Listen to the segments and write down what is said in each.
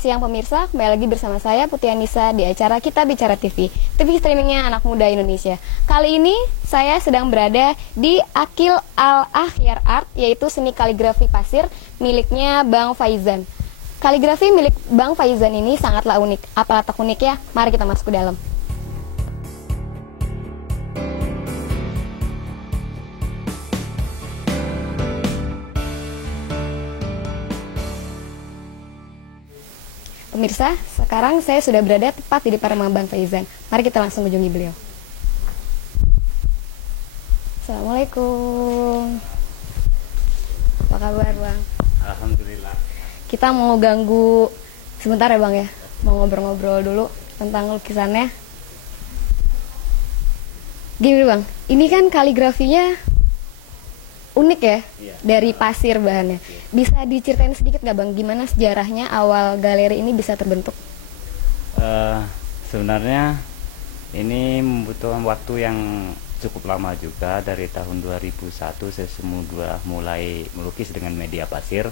Selamat siang pemirsa, kembali lagi bersama saya Putih Anissa di acara Kita Bicara TV, TV streamingnya anak muda Indonesia. Kali ini saya sedang berada di Akil Al-Akhyar Art, yaitu seni kaligrafi pasir miliknya Bang Faizan. Kaligrafi milik Bang Faizan ini sangatlah unik. Apa letak uniknya? Mari kita masuk ke dalam. Pemirsa, sekarang saya sudah berada tepat di depan rumah Bang Faizan. Mari kita langsung kunjungi beliau. Assalamualaikum. Apa kabar, Bang? Alhamdulillah. Kita mau ganggu sebentar ya, Bang ya? Mau ngobrol-ngobrol dulu tentang lukisannya. Gini, Bang. Ini kan kaligrafinya unik ya, Iya. dari pasir bahannya. Bisa diceritain sedikit nggak, Bang, gimana sejarahnya awal galeri ini bisa terbentuk? Sebenarnya ini membutuhkan waktu yang cukup lama juga. Dari tahun 2001 saya sudah mulai melukis dengan media pasir.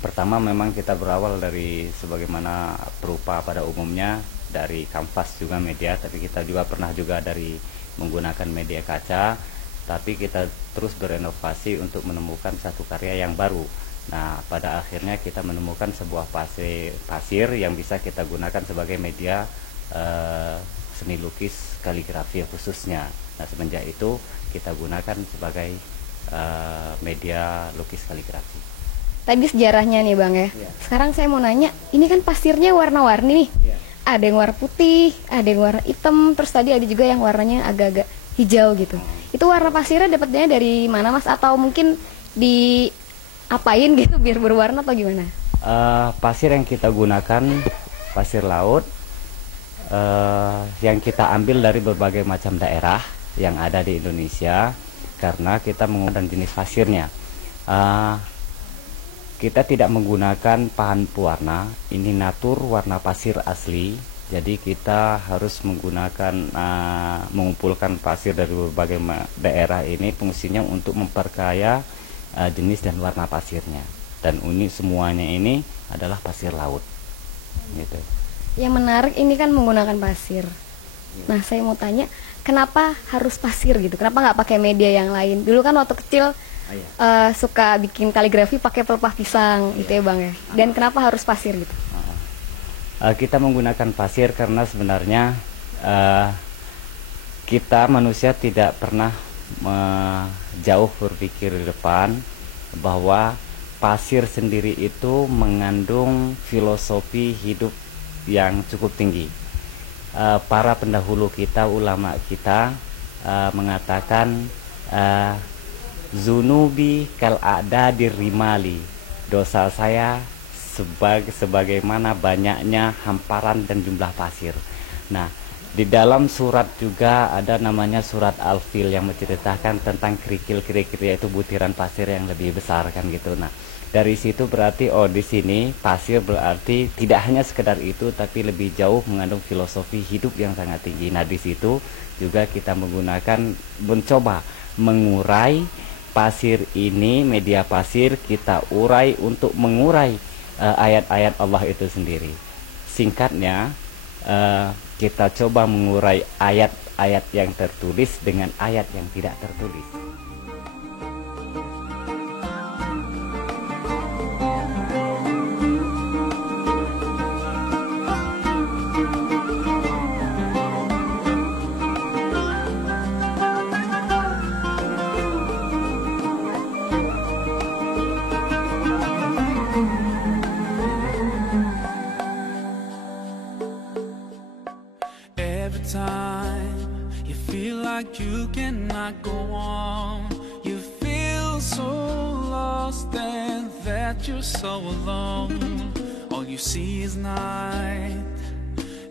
Pertama memang kita berawal dari sebagaimana perupa pada umumnya, dari kanvas juga media, tapi kita juga pernah juga dari menggunakan media kaca. Tapi kita terus berinovasi untuk menemukan satu karya yang baru. Nah, pada akhirnya kita menemukan sebuah pasir yang bisa kita gunakan sebagai media seni lukis kaligrafi khususnya. Nah, semenjak itu kita gunakan sebagai media lukis kaligrafi. Tadi sejarahnya nih, Bang ya. Iya. Sekarang saya mau nanya, ini kan pasirnya warna-warni nih. Iya. Ada yang warna putih, ada yang warna hitam, terus tadi ada juga yang warnanya agak-agak hijau gitu. Itu warna pasirnya dapatnya dari mana, Mas? Atau mungkin diapain gitu biar berwarna atau gimana? Pasir yang kita gunakan pasir laut, yang kita ambil dari berbagai macam daerah yang ada di Indonesia, karena kita menggunakan jenis pasirnya. Kita tidak menggunakan bahan pewarna, ini natur warna pasir asli. Jadi kita harus menggunakan mengumpulkan pasir dari berbagai daerah ini fungsinya untuk memperkaya jenis dan warna pasirnya. Dan unik semuanya ini adalah pasir laut. Gitu. Yang menarik ini kan menggunakan pasir. Nah, saya mau tanya, kenapa harus pasir gitu? Kenapa nggak pakai media yang lain? Dulu kan waktu kecil suka bikin kaligrafi pakai pelepah pisang, gitu ya, Bang ya. Dan kenapa harus pasir gitu? Kita menggunakan pasir karena sebenarnya kita manusia tidak pernah jauh berpikir di depan bahwa pasir sendiri itu mengandung filosofi hidup yang cukup tinggi. Para pendahulu kita, ulama kita mengatakan zunubi kal a'dadir rimali, dosa saya sebagaimana banyaknya hamparan dan jumlah pasir. Nah, di dalam surat juga ada namanya surat Al-Fil yang menceritakan tentang kerikil-kerikil, yaitu butiran pasir yang lebih besar kan gitu. Nah, dari situ berarti di sini pasir berarti tidak hanya sekedar itu, tapi lebih jauh mengandung filosofi hidup yang sangat tinggi. Nah, di situ juga kita mencoba mengurai pasir ini, media pasir kita urai untuk mengurai ayat-ayat Allah itu sendiri. Singkatnya, kita coba mengurai ayat-ayat yang tertulis dengan ayat yang tidak tertulis. Every time you feel like you cannot go on, you feel so lost and that you're so alone. All you see is night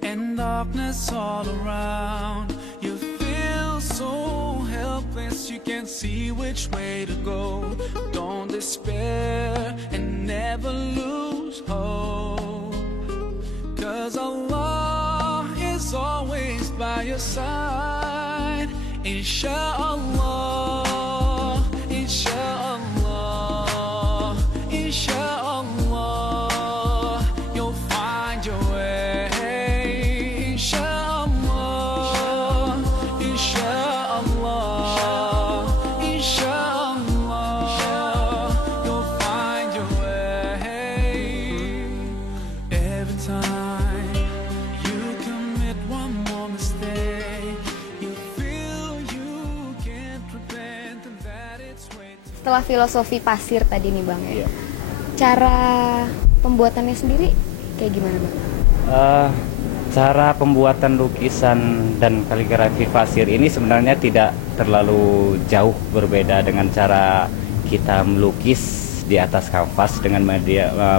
and darkness all around. You feel so helpless, you can't see which way to go. Don't despair and never lose hope, 'cause Allah is always by your side. Insha'Allah, Insha'Allah, Insha'Allah. time you commit one more mistake, you feel you can't repent and that it's way too Setelah filosofi pasir tadi nih Bang ya. Iya. Cara pembuatannya sendiri kayak gimana Bang? Cara pembuatan lukisan dan kaligrafi pasir ini sebenarnya tidak terlalu jauh berbeda dengan cara kita melukis di atas kanvas dengan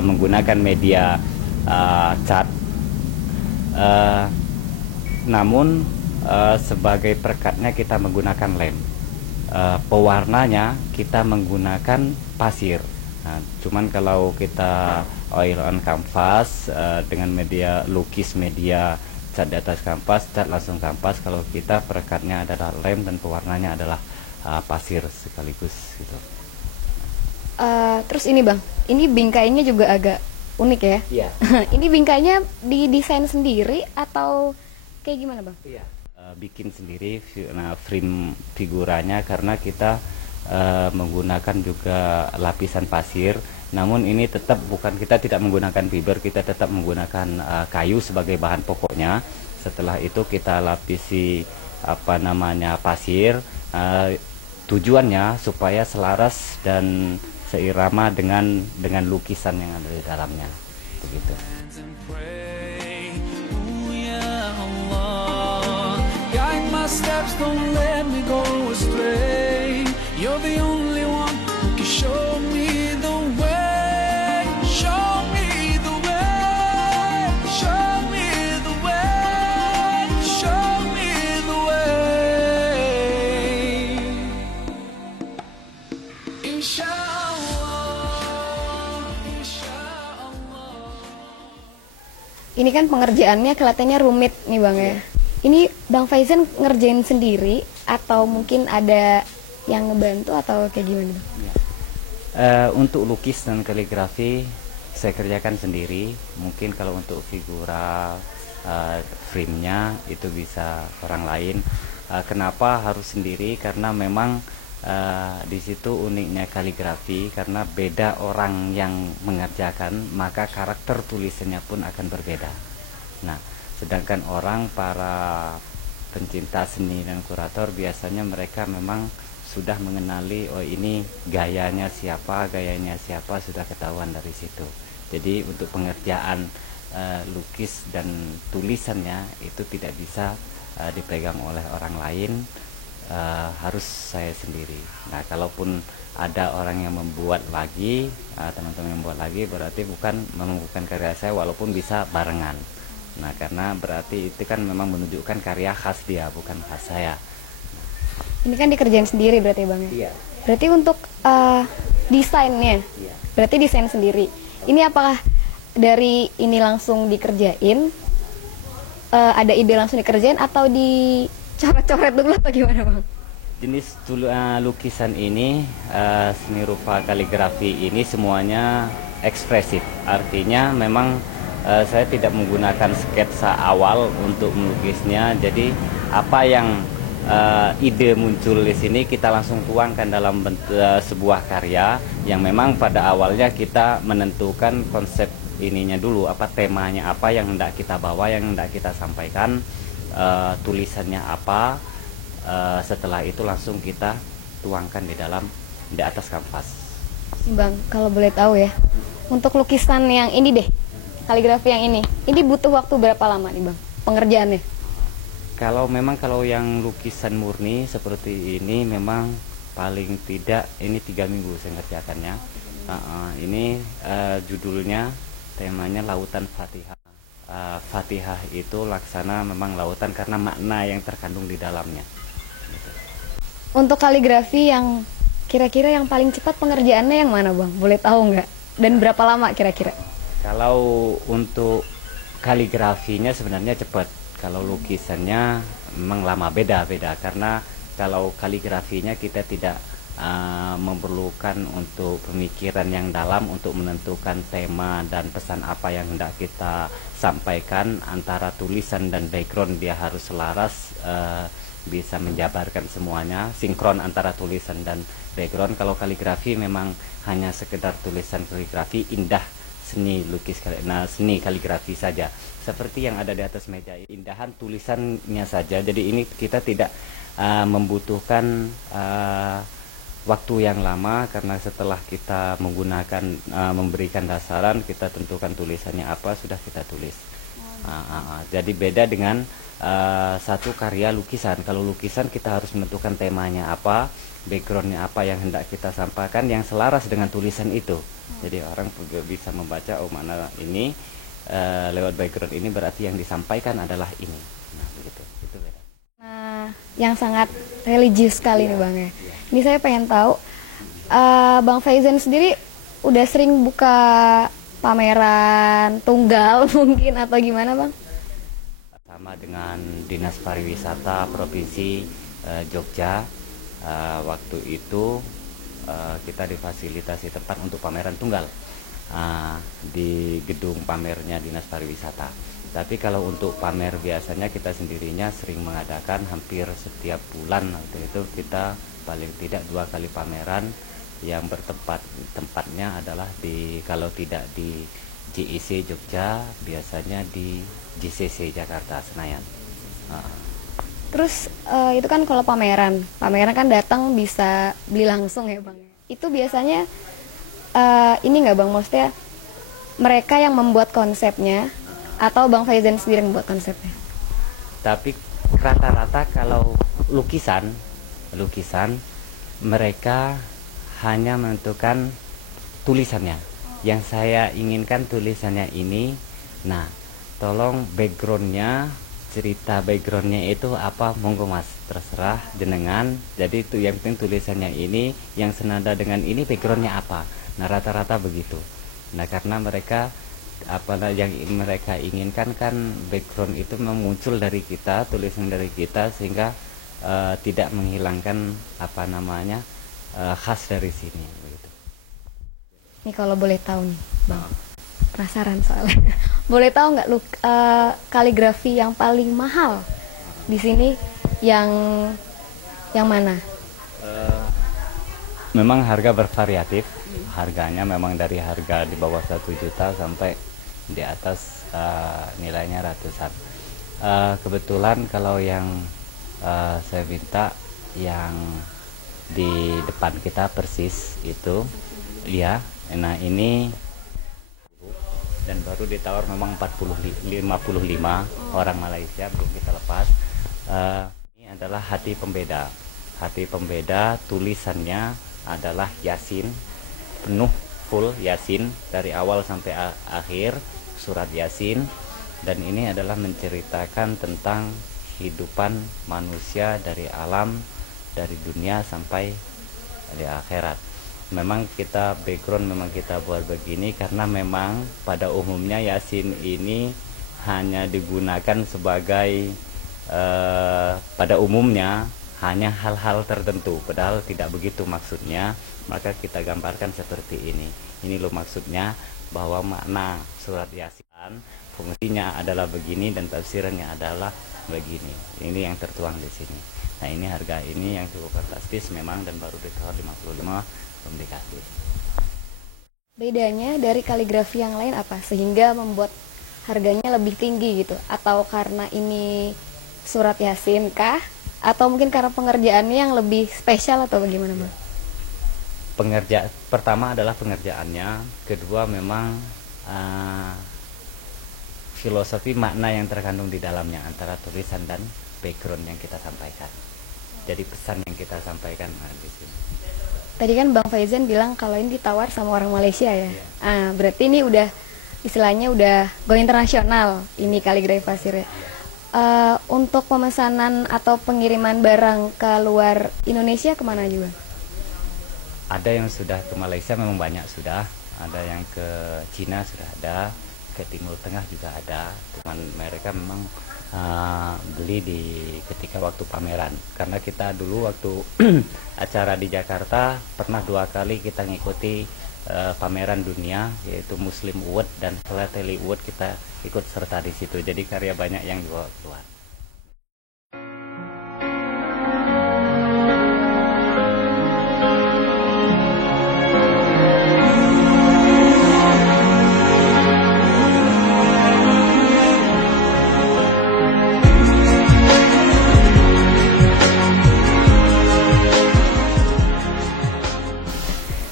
menggunakan media cat. Namun sebagai perekatnya kita menggunakan lem. Pewarnanya kita menggunakan pasir. Nah, cuman kalau kita oil on canvas dengan media lukis, media cat di atas kanvas, cat langsung kanvas. Kalau kita perekatnya adalah lem dan pewarnanya adalah pasir sekaligus gitu. Terus ini Bang, ini bingkainya juga agak unik ya. Iya. Ini bingkainya didesain sendiri atau kayak gimana Bang? Iya. Bikin sendiri frame figuranya karena kita menggunakan juga lapisan pasir. Namun ini tetap kita tidak menggunakan fiber, kita tetap menggunakan kayu sebagai bahan pokoknya. Setelah itu kita lapisi pasir. Tujuannya supaya selaras dan seirama dengan lukisan yang ada di dalamnya. Begitu. and pray. Ooh, yeah, Allah, guide my steps, don't let me go astray. You're the only one who can show me the way. Show me the way. Show me the way. Show me the way. Inshallah, inshallah. Ini kan pengerjaannya kelihatannya rumit nih Bang ya. Ini Bang Faizan ngerjain sendiri atau mungkin ada yang ngebantu atau kayak gimana Bang? Untuk lukis dan kaligrafi saya kerjakan sendiri. Mungkin kalau untuk figura frame-nya itu bisa orang lain. Kenapa harus sendiri? Karena memang di situ uniknya kaligrafi, karena beda orang yang mengerjakan, maka karakter tulisannya pun akan berbeda. Nah, sedangkan para pencinta seni dan kurator biasanya mereka memang sudah mengenali, oh ini gayanya siapa sudah ketahuan dari situ. Jadi untuk pengerjaan lukis dan tulisannya itu tidak bisa dipegang oleh orang lain, harus saya sendiri. Nah, kalaupun ada orang yang membuat lagi, teman-teman yang membuat lagi, berarti bukan karya saya, walaupun bisa barengan. Nah, karena berarti itu kan memang menunjukkan karya khas dia, bukan khas saya. Ini kan dikerjain sendiri berarti Bang ya? Iya. Berarti untuk desainnya, Iya. berarti desain sendiri. Ini apakah dari ini langsung dikerjain, ada ide langsung dikerjain atau dicoret-coret dulu atau gimana Bang? Jenis lukisan ini, seni rupa kaligrafi ini semuanya ekspresif. Artinya memang saya tidak menggunakan sketsa awal untuk melukisnya. Jadi apa yang ide muncul di sini kita langsung tuangkan dalam sebuah karya yang memang pada awalnya kita menentukan konsep ininya dulu, temanya apa yang hendak kita bawa, yang hendak kita sampaikan, tulisannya apa. Setelah itu langsung kita tuangkan di atas kanvas. Bang, kalau boleh tahu ya, untuk lukisan yang ini deh, kaligrafi yang ini butuh waktu berapa lama nih Bang pengerjaannya? Kalau yang lukisan murni seperti ini memang paling tidak ini 3 minggu saya ngerjakannya. Ini judulnya, temanya Lautan Fatihah. Fatihah itu laksana memang lautan karena makna yang terkandung di dalamnya. Gitu. Untuk kaligrafi yang kira-kira yang paling cepat pengerjaannya yang mana Bang? Boleh tahu nggak? Dan berapa lama kira-kira? Kalau untuk kaligrafinya sebenarnya cepat. Kalau lukisannya memang lama, beda-beda. Karena kalau kaligrafinya kita tidak memerlukan untuk pemikiran yang dalam untuk menentukan tema dan pesan apa yang hendak kita sampaikan. Antara tulisan dan background dia harus selaras, bisa menjabarkan semuanya, sinkron antara tulisan dan background. Kalau kaligrafi memang hanya sekedar tulisan kaligrafi, indah seni kaligrafi saja seperti yang ada di atas meja. Indahan tulisannya saja. Jadi ini kita tidak membutuhkan waktu yang lama, karena setelah kita menggunakan memberikan dasaran, kita tentukan tulisannya apa, sudah kita tulis. Jadi beda dengan satu karya lukisan. Kalau lukisan kita harus menentukan temanya apa, backgroundnya apa yang hendak kita sampaikan, yang selaras dengan tulisan itu. Jadi orang juga bisa membaca, oh mana ini lewat background ini berarti yang disampaikan adalah ini. Nah begitu, itu beda. Nah, yang sangat religius sekali nih Bang ya. Ini saya pengen tahu, Bang Faizan sendiri udah sering buka pameran tunggal mungkin atau gimana Bang? Sama dengan Dinas Pariwisata Provinsi Jogja, waktu itu kita difasilitasi tempat untuk pameran tunggal di gedung pamernya Dinas Pariwisata. Tapi kalau untuk pamer biasanya kita sendirinya sering mengadakan hampir setiap bulan. Waktu itu kita paling tidak 2 kali pameran yang tempatnya adalah kalau tidak di GIC Jogja, biasanya di JCC Jakarta Senayan. Terus itu kan kalau pameran kan datang bisa beli langsung ya Bang. Itu biasanya ini nggak Bang, maksudnya mereka yang membuat konsepnya atau Bang Faizan sendiri yang membuat konsepnya? Tapi rata-rata kalau lukisan mereka hanya menentukan tulisannya. Yang saya inginkan tulisannya ini. Nah, tolong backgroundnya, cerita backgroundnya itu apa, monggo Mas, terserah jenengan. Jadi itu yang penting tulisannya ini, yang senada dengan ini backgroundnya apa. Nah rata-rata begitu. Nah karena mereka yang mereka inginkan kan background itu muncul dari kita, tulisan dari kita, sehingga tidak menghilangkan khas dari sini begitu. Ini kalau boleh tahu nih Bang, penasaran soalnya. Boleh tahu nggak kaligrafi yang paling mahal di sini yang mana? Memang harga bervariatif. Harganya memang dari harga di bawah 1 juta sampai di atas nilainya ratusan. Kebetulan kalau yang saya minta yang di depan kita persis itu, ya. Nah ini dan baru ditawar memang 55 orang Malaysia, belum kita lepas. Ini adalah hati pembeda. Hati pembeda tulisannya adalah Yasin, penuh full Yasin dari awal sampai akhir surat Yasin, dan ini adalah menceritakan tentang kehidupan manusia dari alam, dari dunia sampai di akhirat. Memang kita background memang kita buat begini karena memang pada umumnya Yasin ini hanya digunakan sebagai pada umumnya hanya hal-hal tertentu, padahal tidak begitu maksudnya. Maka kita gambarkan seperti ini. Ini loh maksudnya, bahwa makna surat Yasin fungsinya adalah begini dan tafsirannya adalah begini. Ini yang tertuang di sini. Nah ini harga ini yang cukup fantastis memang, dan baru ditawar 55 belum dikasih. Bedanya dari kaligrafi yang lain apa sehingga membuat harganya lebih tinggi gitu? Atau karena ini surat Yasin kah? Atau mungkin karena pengerjaannya yang lebih spesial atau bagaimana Bang? Pertama adalah pengerjaannya, kedua memang filosofi makna yang terkandung di dalamnya antara tulisan dan background yang kita sampaikan. Jadi pesan yang kita sampaikan di sini. Tadi kan Bang Faizan bilang kalau ini ditawar sama orang Malaysia ya. Berarti ini udah istilahnya udah go internasional ini kaligrafi pasirnya. Untuk pemesanan atau pengiriman barang ke luar Indonesia kemana juga? Ada yang sudah ke Malaysia, memang banyak sudah. Ada yang ke Cina sudah ada, ke Timur Tengah juga ada. Cuman mereka memang beli ketika waktu pameran. Karena kita dulu waktu acara di Jakarta pernah 2 kali kita ngikuti pameran dunia, yaitu Muslim Award dan Philately Award, kita ikut serta di situ. Jadi karya banyak yang dibawa keluar.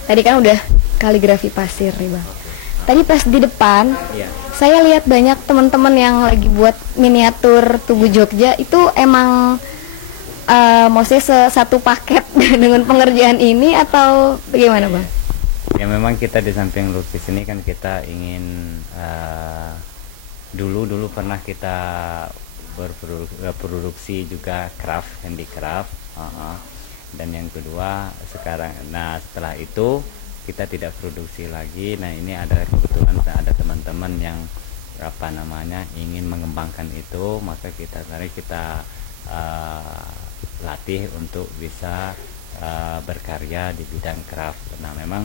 Tadi kan udah kaligrafi pasir nih Bang. Tadi pas di depan, Iya. saya lihat banyak teman-teman yang lagi buat miniatur Tugu Jogja. Itu emang maksudnya satu paket dengan pengerjaan ini atau bagaimana Bang? Ya memang kita di samping lukis ini kan kita ingin dulu pernah kita berproduksi juga craft, handicraft. Dan yang kedua sekarang, nah setelah itu kita tidak produksi lagi. Nah ini ada kebetulan ada teman-teman yang apa namanya ingin mengembangkan itu, maka kita latih untuk bisa berkarya di bidang craft. Nah memang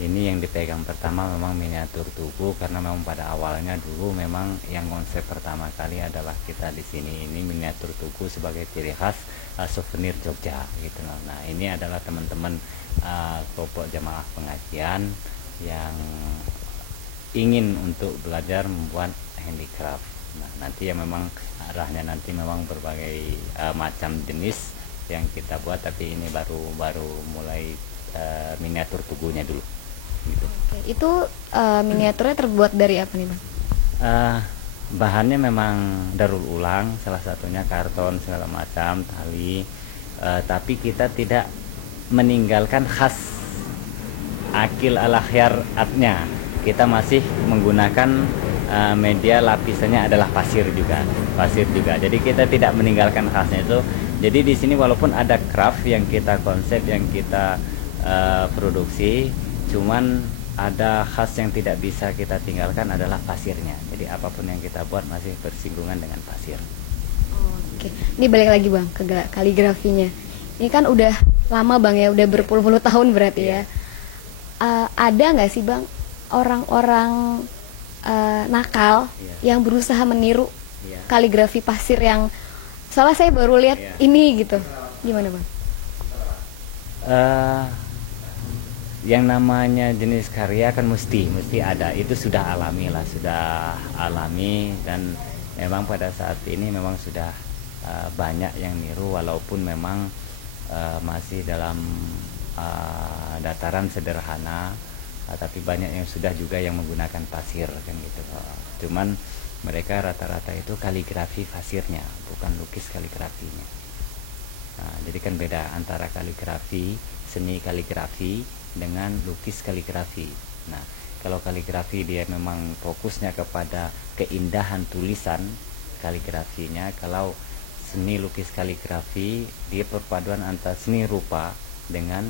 ini yang dipegang pertama memang miniatur tugu, karena memang pada awalnya dulu memang yang konsep pertama kali adalah kita di sini ini miniatur tugu sebagai ciri khas souvenir Jogja gitu loh. Nah ini adalah teman-teman kelompok jamaah pengajian yang ingin untuk belajar membuat handicraft. Nah nanti ya memang arahnya nanti memang berbagai macam jenis yang kita buat, tapi ini baru mulai miniatur tugunya dulu gitu. Oke, itu miniaturnya terbuat dari apa nih Bang? Bahannya memang darul ulang, salah satunya karton segala macam, tali, tapi kita tidak meninggalkan khas akil al-akhyar artnya. Kita masih menggunakan media lapisannya adalah pasir juga. Jadi kita tidak meninggalkan khasnya itu. Jadi di sini walaupun ada craft yang kita konsep, yang kita produksi, cuman ada khas yang tidak bisa kita tinggalkan adalah pasirnya. Jadi apapun yang kita buat masih bersinggungan dengan pasir. Oke, ini balik lagi Bang ke kaligrafinya. Ini kan udah lama Bang ya, udah berpuluh-puluh tahun berarti ya. Ada nggak sih Bang orang-orang nakal yang berusaha meniru kaligrafi pasir yang soalnya saya baru lihat ini gitu. Gimana Bang? Yang namanya jenis karya kan mesti ada, itu sudah alami lah, dan memang pada saat ini memang sudah banyak yang niru, walaupun memang masih dalam dataran sederhana, tapi banyak yang sudah juga yang menggunakan pasir kan gitu. Cuman mereka rata-rata itu kaligrafi pasirnya, bukan lukis kaligrafinya. Nah, jadi kan beda antara kaligrafi, seni kaligrafi dengan lukis kaligrafi. Nah, kalau kaligrafi dia memang fokusnya kepada keindahan tulisan kaligrafinya. Kalau seni lukis kaligrafi dia perpaduan antara seni rupa dengan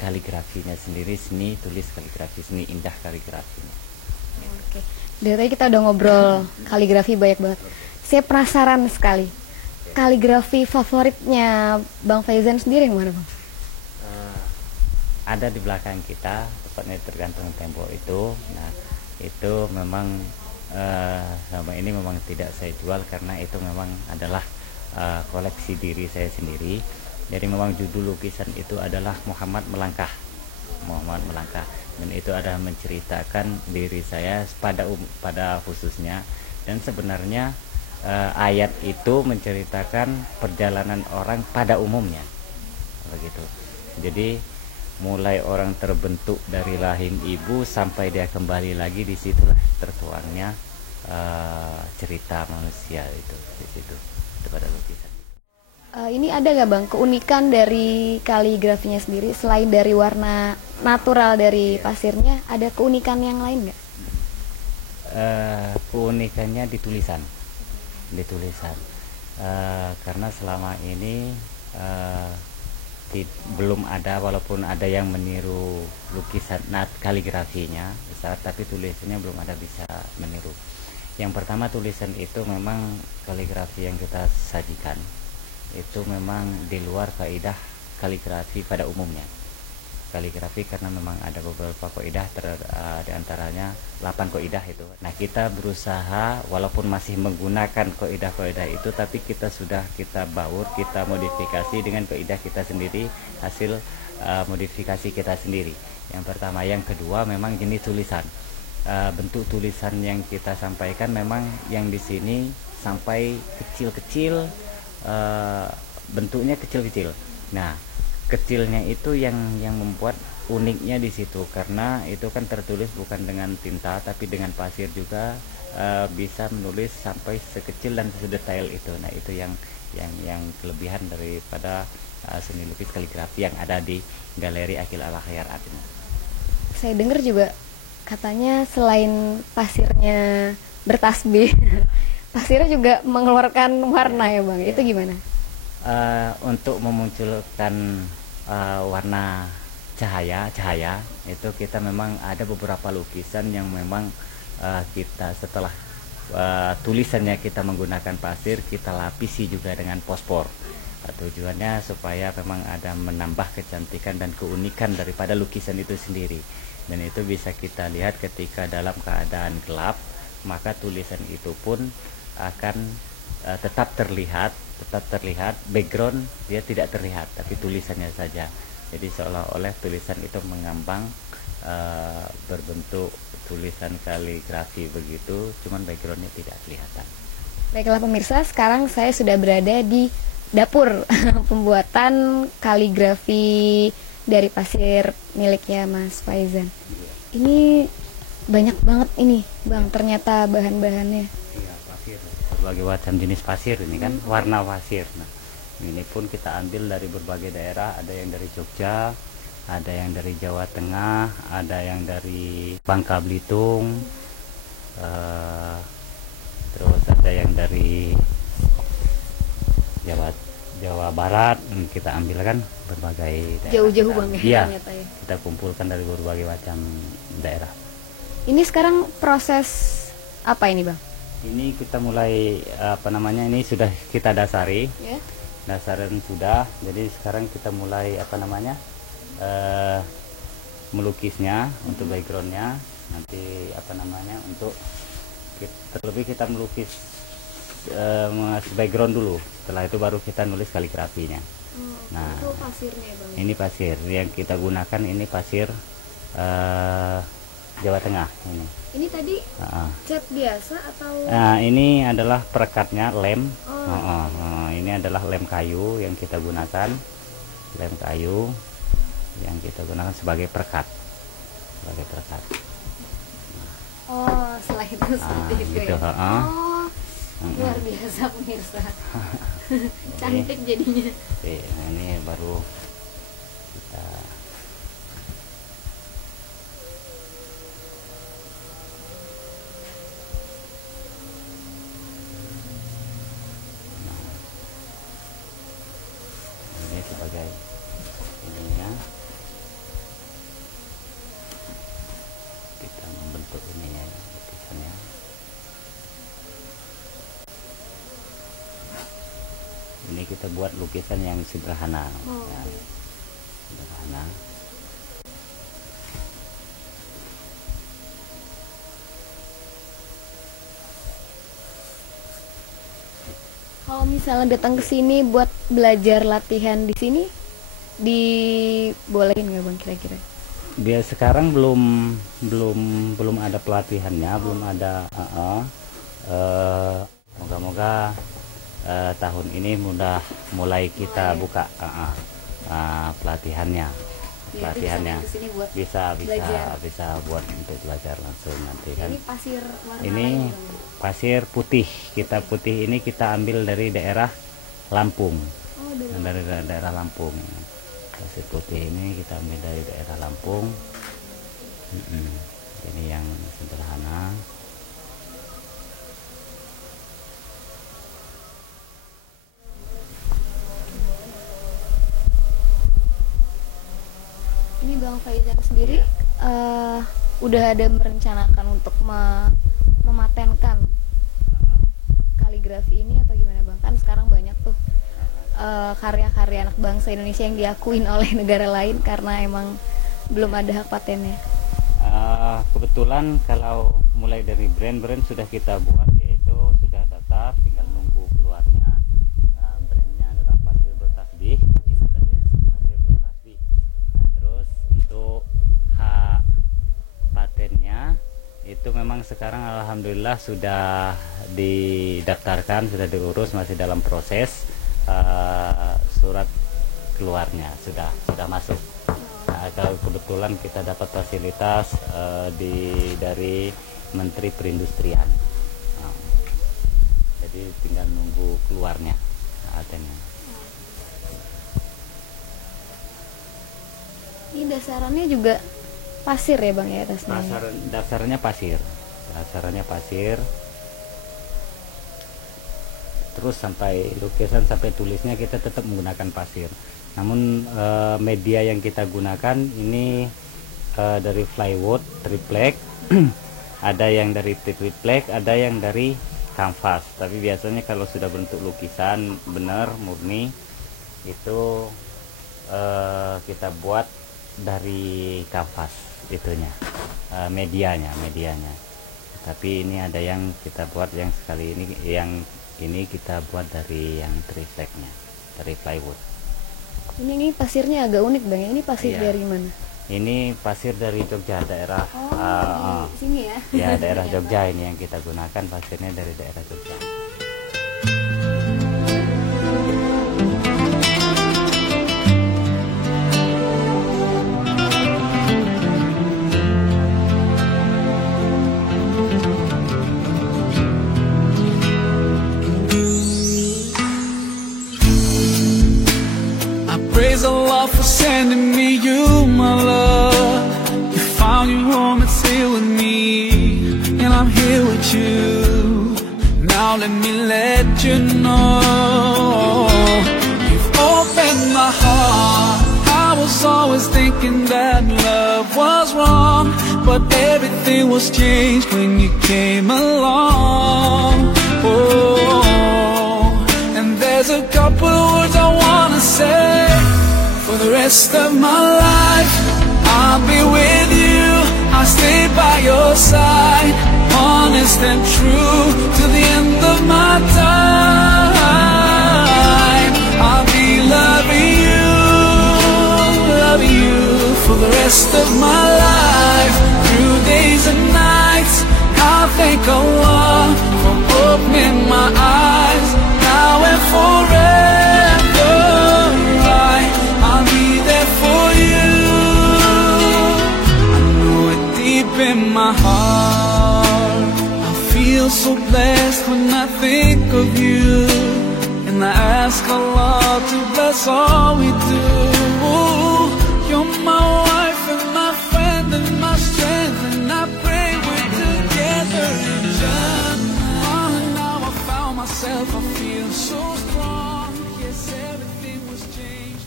kaligrafinya sendiri, seni tulis kaligrafi, seni indah kaligrafinya. Oke. Dari tadi kita udah ngobrol kaligrafi banyak banget. Saya penasaran sekali. Kaligrafi favoritnya Bang Faizan sendiri yang mana Bang? Ada di belakang kita, tepatnya tergantung tembok itu. Nah itu memang sama ini memang tidak saya jual, karena itu memang adalah koleksi diri saya sendiri. Jadi memang judul lukisan itu adalah Muhammad Melangkah, dan itu adalah menceritakan diri saya pada khususnya. Dan sebenarnya ayat itu menceritakan perjalanan orang pada umumnya begitu. Jadi mulai orang terbentuk dari rahim ibu sampai dia kembali lagi, disitulah tertuangnya cerita manusia itu di situ pada lukisan. Ini ada nggak Bang keunikan dari kaligrafinya sendiri, selain dari warna natural dari pasirnya, ada keunikan yang lain nggak? Keunikannya di tulisan, karena selama ini belum ada, walaupun ada yang meniru lukisan kaligrafinya besar, tapi tulisannya belum ada bisa meniru. Yang pertama, tulisan itu memang kaligrafi yang kita sajikan itu memang di luar kaidah kaligrafi pada umumnya. Kaligrafi karena memang ada beberapa kaidah, di antaranya 8 kaidah itu. Nah, kita berusaha walaupun masih menggunakan kaidah-kaidah itu, tapi kita baur, kita modifikasi dengan kaidah kita sendiri, hasil modifikasi kita sendiri. Yang pertama, yang kedua memang jenis tulisan. Bentuk tulisan yang kita sampaikan memang yang di sini sampai kecil-kecil, bentuknya kecil-kecil. Nah, kecilnya itu yang membuat uniknya di situ, karena itu kan tertulis bukan dengan tinta tapi dengan pasir juga, bisa menulis sampai sekecil dan sedetail itu. Nah itu yang kelebihan daripada seni lukis kaligrafi yang ada di Galeri Aqil Al-Akhyar Art ini. Saya dengar juga katanya selain pasirnya bertasbih, pasirnya juga mengeluarkan warna ya Bang. Itu gimana? Untuk memunculkan warna cahaya itu kita memang ada beberapa lukisan yang memang kita setelah tulisannya kita menggunakan pasir, kita lapisi juga dengan fosfor. Tujuannya supaya memang ada menambah kecantikan dan keunikan daripada lukisan itu sendiri, dan itu bisa kita lihat ketika dalam keadaan gelap, maka tulisan itu pun akan tetap terlihat, background dia tidak terlihat tapi tulisannya saja. Jadi seolah-olah tulisan itu mengambang, berbentuk tulisan kaligrafi begitu, cuman backgroundnya tidak kelihatan. Baiklah pemirsa, sekarang saya sudah berada di dapur pembuatan kaligrafi dari pasir miliknya Mas Faizan. Ini banyak banget ini Bang, ternyata bahan-bahannya. Iya, pasir, berbagai macam jenis pasir ini kan, warna pasir. Nah, ini pun kita ambil dari berbagai daerah, ada yang dari Jogja, ada yang dari Jawa Tengah, ada yang dari Bangka Belitung, terus ada yang dari Jawa Barat. Kita ambil kan berbagai daerah. Jauh-jauh Bang ya Iya, ternyata ya. kita kumpulkan dari berbagai macam daerah. Ini sekarang proses apa ini Bang? Ini kita mulai ini sudah kita dasari. Ya. Dasaran sudah, jadi sekarang kita mulai melukisnya untuk backgroundnya. Nanti untuk terlebih kita melukis background dulu, setelah itu baru kita nulis kaligrafinya. Nah, itu pasirnya Bang. ini pasir yang kita gunakan, ini pasir Jawa Tengah ini. Ini tadi cat biasa atau? Nah, ini adalah perekatnya lem. Oh. Ini adalah lem kayu yang kita gunakan, sebagai perekat, Oh, setelah itu seperti itu gitu, ya. Luar biasa pemirsa. Cantik jadinya. Nah, ini baru kita sebagai ininya, kita membentuk ininya lukisannya. Ini kita buat lukisan yang sederhana. Ya, sederhana. Kalau misalnya datang ke sini buat belajar latihan di sini, dibolehin nggak Bang kira-kira? Dia sekarang belum ada pelatihannya, belum ada. Moga-moga tahun ini mulai kita buka pelatihannya. Bisa buat untuk belajar langsung nanti kan. Ini pasir warna Ini pasir putih. Putih ini kita ambil dari daerah Lampung. Dari daerah Lampung. Pasir putih ini kita ambil dari daerah Lampung. Ini yang sederhana. Ini Bang Faizan sendiri udah ada merencanakan untuk mematenkan kaligrafi ini atau gimana Bang? Kan sekarang banyak tuh karya-karya anak bangsa Indonesia yang diakuin oleh negara lain karena emang belum ada hak patennya. Kebetulan kalau mulai dari brand sudah kita buat, yaitu sudah daftar, tinggal nunggu keluarnya. Brandnya adalah pasir bertasbih. Terus untuk hak patennya itu memang sekarang alhamdulillah sudah didaftarkan, sudah diurus, masih dalam proses surat keluarnya sudah masuk. Nah, kalau kebetulan kita dapat fasilitas dari Menteri Perindustrian. Nah, jadi tinggal nunggu keluarnya adanya. Ini dasarannya juga pasir ya Bang ya atasnya? Dasarnya pasir. Terus sampai lukisan sampai tulisnya kita tetap menggunakan pasir. Namun media yang kita gunakan ini dari plywood triplek, ada yang dari triplek, ada yang dari kanvas. Tapi biasanya kalau sudah bentuk lukisan benar murni itu kita buat dari kanvas itunya, medianya. Tapi ini ada yang kita buat yang sekali ini kita buat dari yang tripleknya, dari plywood. Ini pasirnya agak unik Bang. Ini pasir dari mana? Ini pasir dari Jogja, daerah di sini ya. Ya, daerah Jogja ini yang kita gunakan, pasirnya dari daerah Jogja. Praise Allah for sending me you, my love. You found your home, it's here with me, and I'm here with you. Now let me let you know, you've opened my heart. I was always thinking that love was wrong, but everything was changed when you came along. Oh, and there's a couple words I wanna say. For the rest of my life, I'll be with you, I'll stay by your side, honest and true, to the end of my time. I'll be loving you for the rest of my life, through days and nights. I'll thank Allah for opening my eyes, now and forever. I'll be there for you. I know it deep in my heart. I feel so blessed when I think of you, and I ask Allah to bless all we do. You're my wife and my friend and my strength, and I pray we're together in Jannah. Now I found myself, I feel so strong. Yes, everything was changed.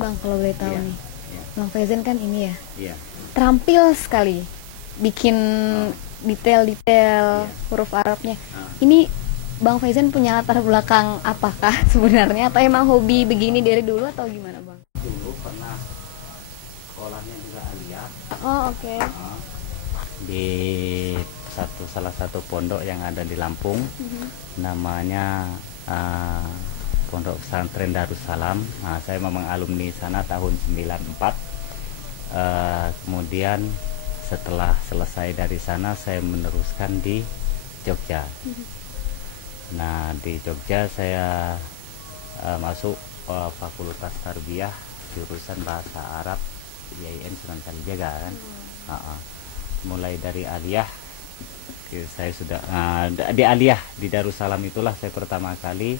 Bang, kalau boleh tahu nih, Bang Faizan kan ini ya, terampil sekali bikin detail-detail huruf Arabnya. Ini Bang Faizan punya latar belakang apakah sebenarnya, atau emang hobi begini dari dulu atau gimana Bang? Dulu pernah sekolahnya juga aliyah. Oh oke. Di salah satu pondok yang ada di Lampung, namanya Pondok Pesantren Darussalam. Nah, saya memang alumni sana tahun 94. Kemudian setelah selesai dari sana saya meneruskan di Jogja. Nah, di Jogja saya masuk Fakultas Tarbiyah jurusan Bahasa Arab IAIN Sunan Kalijaga kan. Mulai dari aliyah saya sudah di aliyah di Darussalam itulah saya pertama kali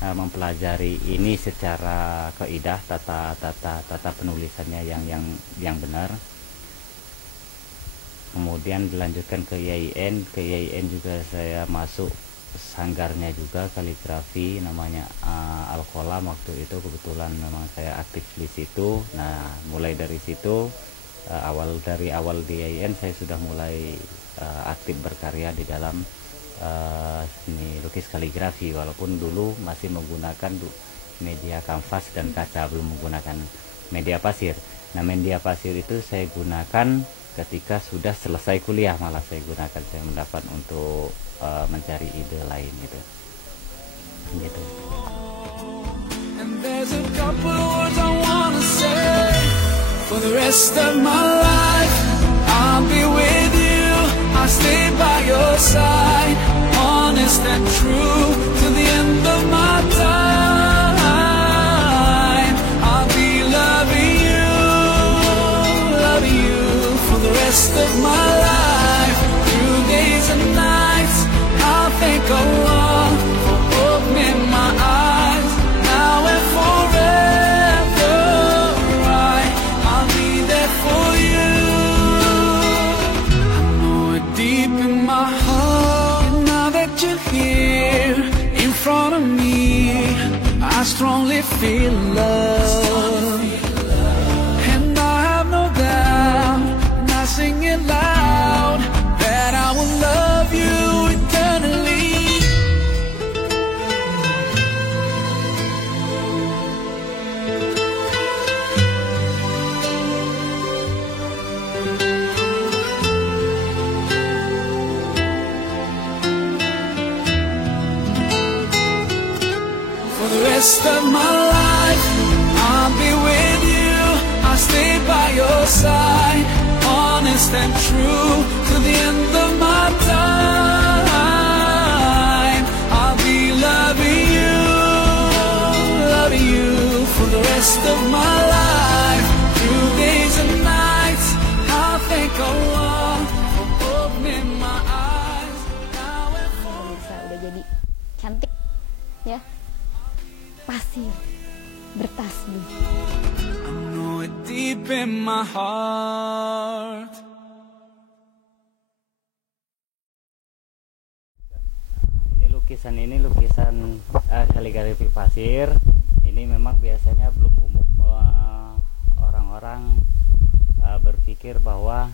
mempelajari ini secara kaidah, tata penulisannya yang benar. Kemudian dilanjutkan ke IAIN juga saya masuk sanggarnya juga kaligrafi, namanya Al-Qalam waktu itu, kebetulan memang saya aktif di situ. Nah, mulai dari situ dari awal di IAIN saya sudah mulai aktif berkarya di dalam seni lukis kaligrafi, walaupun dulu masih menggunakan media kanvas dan kaca, belum menggunakan media pasir. Nah, media pasir itu saya gunakan ketika sudah selesai kuliah, malah saya gunakan, saya mendapat untuk mencari ide lain gitu. And there's a couple words I wanna say. For the rest of my life, I'll be with you, I'll stay by your side, honest and true, to the end of my time. my life, through days and nights, I'll thank Allah for opening my eyes. Now and forever, I'll be there for you. I know it deep in my heart. And now that you're here in front of me, I strongly feel love. And I have no doubt, and I sing it loud, that I will love you eternally. For the rest of my life, I'll be with you. I'll stay by your side, honest and true, to the end of my time. I'll be loving you for the rest of my life, through days and nights. I'll thank Allah for opening my eyes. Now and Pemirsa udah jadi cantik ya, pasir bertasbih. I know it deep in my heart. Ini lukisan kaligrafi pasir. Ini memang biasanya belum umum, orang-orang berpikir bahwa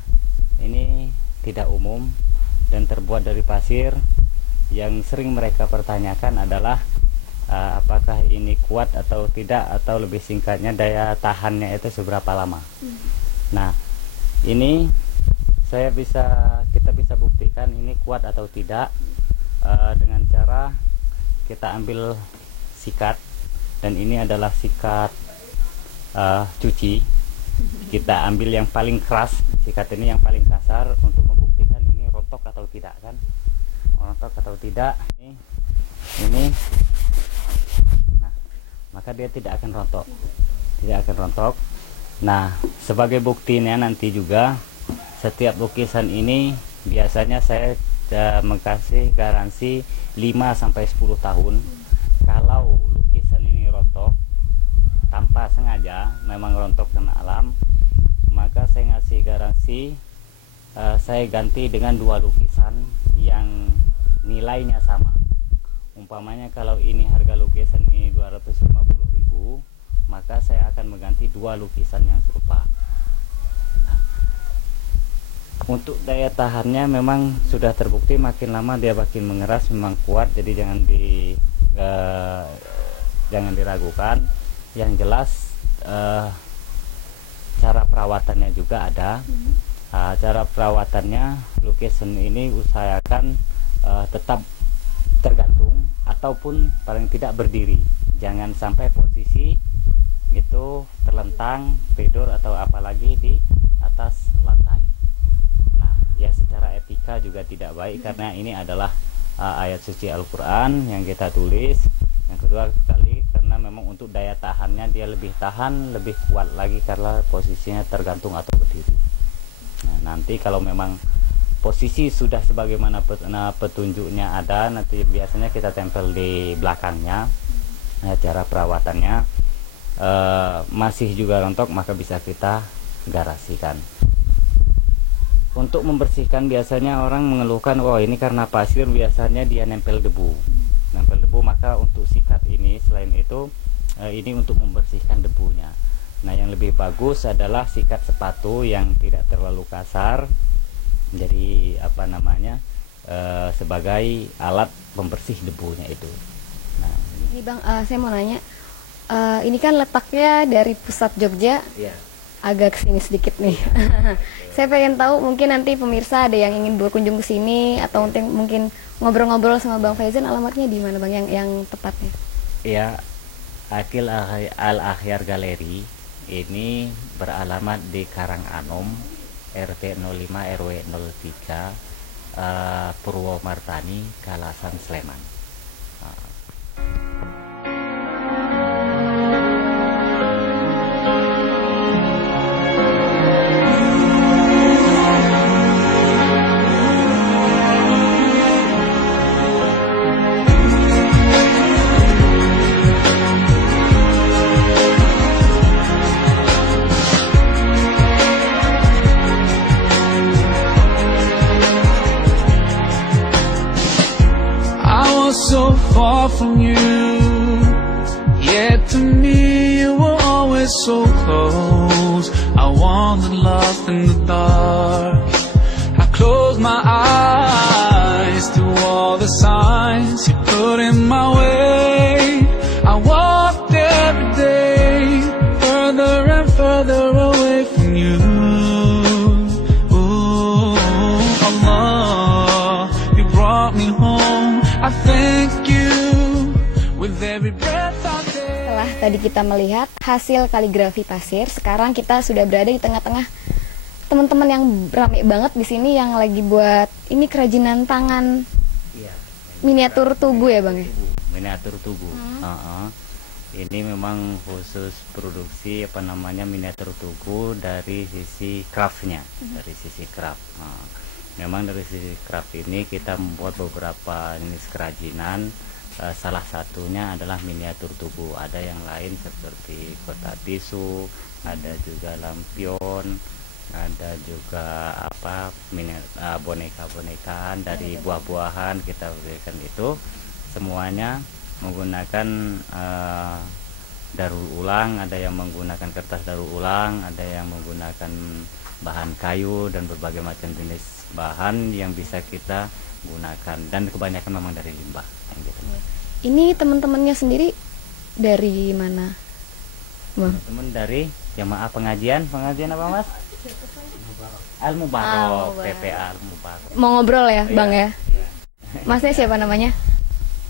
ini tidak umum dan terbuat dari pasir. Yang sering mereka pertanyakan adalah apakah ini kuat atau tidak, atau lebih singkatnya daya tahannya itu seberapa lama. Nah, ini kita bisa buktikan ini kuat atau tidak dengan cara kita ambil sikat, dan ini adalah sikat cuci. Kita ambil yang paling keras, sikat ini yang paling kasar, untuk membuktikan ini rontok atau tidak, kan, rontok atau tidak. Ini nah, maka dia tidak akan rontok. Nah, sebagai buktinya nanti juga setiap lukisan ini biasanya saya mengkasih garansi 5-10 tahun. Kalau lukisan ini rontok tanpa sengaja, memang rontok karena alam, maka saya ngasih garansi saya ganti dengan 2 lukisan yang nilainya sama. Umpamanya kalau ini harga lukisan ini 250.000, maka saya akan mengganti 2 lukisan yang serupa. Untuk daya tahannya memang sudah terbukti, makin lama dia makin mengeras, memang kuat, jadi jangan diragukan. Yang jelas cara perawatannya juga ada. Cara perawatannya, lukisan ini usahakan tetap tergantung ataupun paling tidak berdiri, jangan sampai posisi itu terlentang, tidur atau apalagi di atas lantai. Ya, secara etika juga tidak baik, karena ini adalah ayat suci Al-Quran yang kita tulis. Yang kedua kali, karena memang untuk daya tahannya dia lebih tahan, lebih kuat lagi karena posisinya tergantung atau berdiri. Nah, nanti kalau memang posisi sudah sebagaimana petunjuknya ada, nanti biasanya kita tempel di belakangnya. Cara perawatannya masih juga rontok, maka bisa kita garasikan. Untuk membersihkan biasanya orang mengeluhkan, oh ini karena pasir biasanya dia nempel debu, maka untuk sikat ini selain itu ini untuk membersihkan debunya. Nah, yang lebih bagus adalah sikat sepatu yang tidak terlalu kasar, jadi sebagai alat pembersih debunya itu. Nah, ini Bang, saya mau nanya, ini kan letaknya dari pusat Jogja. Iya. Agak kesini sedikit nih. Saya pengen tahu, mungkin nanti pemirsa ada yang ingin berkunjung ke sini atau mungkin ngobrol-ngobrol sama Bang Faizan, alamatnya di mana Bang yang tepatnya? Ya, Akil Al-Akhyar Galeri ini beralamat di Karanganom, RT 05 RW 03, Purwomartani, Kalasan, Sleman. so far from you. Yet to me you were always so close. I wandered lost in the dark. I closed my eyes to all the signs you put in my way. I walked every day further and further away from you. Ooh, Allah, you brought me home. I thank you with every breath I take. Setelah tadi kita melihat hasil kaligrafi pasir, sekarang kita sudah berada di tengah-tengah teman-teman yang ramai banget di sini yang lagi buat ini kerajinan tangan Iya. miniatur tugu ya bang ya. Miniatur tugu. Ini memang khusus produksi miniatur tugu dari sisi craftnya, dari sisi craft. Memang dari sisi craft ini kita membuat beberapa jenis kerajinan. Salah satunya adalah miniatur tugu. Ada yang lain seperti kotak tisu, ada juga lampion, ada juga boneka-bonekaan dari buah-buahan kita berikan itu. Semuanya menggunakan daur ulang, ada yang menggunakan kertas daur ulang, ada yang menggunakan bahan kayu dan berbagai macam jenis bahan yang bisa kita gunakan, dan kebanyakan memang dari limbah yang gitu. Ini teman-temannya sendiri dari mana bang? Teman dari jamaah pengajian apa mas? Al-Mubarok, PPA Al-Mubarok. Mau ngobrol ya bang ya? Iya. Masnya siapa namanya?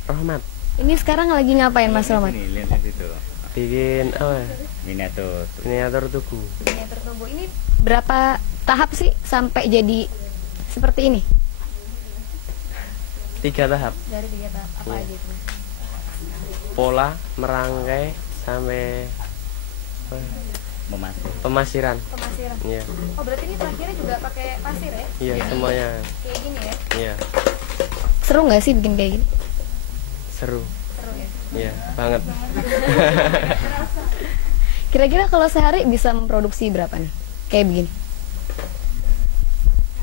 Rahmat. Ini sekarang lagi ngapain Mas Romat? Ini lihat di situ. Bikin apa? Miniatur. Miniatur tugu. Miniatur tugu ini berapa tahap sih sampai jadi seperti ini? 3 tahap. Dari 3 tahap apa aja itu? Pola, merangkai, sampai pemasiran. Pemasiran. Iya. Oh berarti ini terakhirnya juga pakai pasir ya? Iya, semuanya. Kayak gini ya? Iya. Seru nggak sih bikin kayak gini? Seru. Seru ya. Iya, banget. Kira-kira kalau sehari bisa memproduksi berapa nih? Kayak begini?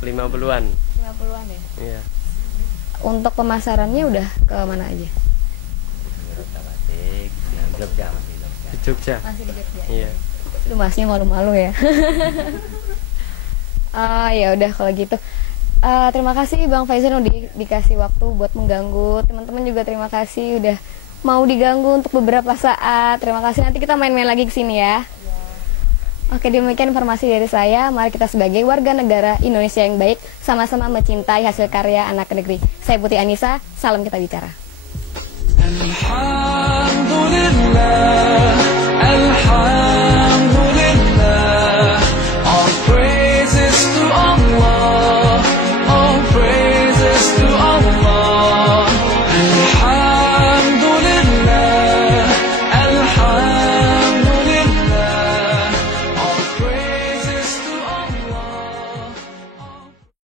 50-an. 50-an ya? Iya. Untuk pemasarannya udah ke mana aja? Jogja. Di Jogja. Masih di Jogja. Iya. Lu masnya malu-malu ya. Ya udah kalau gitu. Terima kasih Bang Faizan udah dikasih waktu buat mengganggu. Teman-teman juga terima kasih udah mau diganggu untuk beberapa saat. Terima kasih, nanti kita main-main lagi ke sini ya. Oke, demikian informasi dari saya. Mari kita sebagai warga negara Indonesia yang baik sama-sama mencintai hasil karya anak negeri. Saya Putih Anissa, salam kita bicara. Alhamdulillah.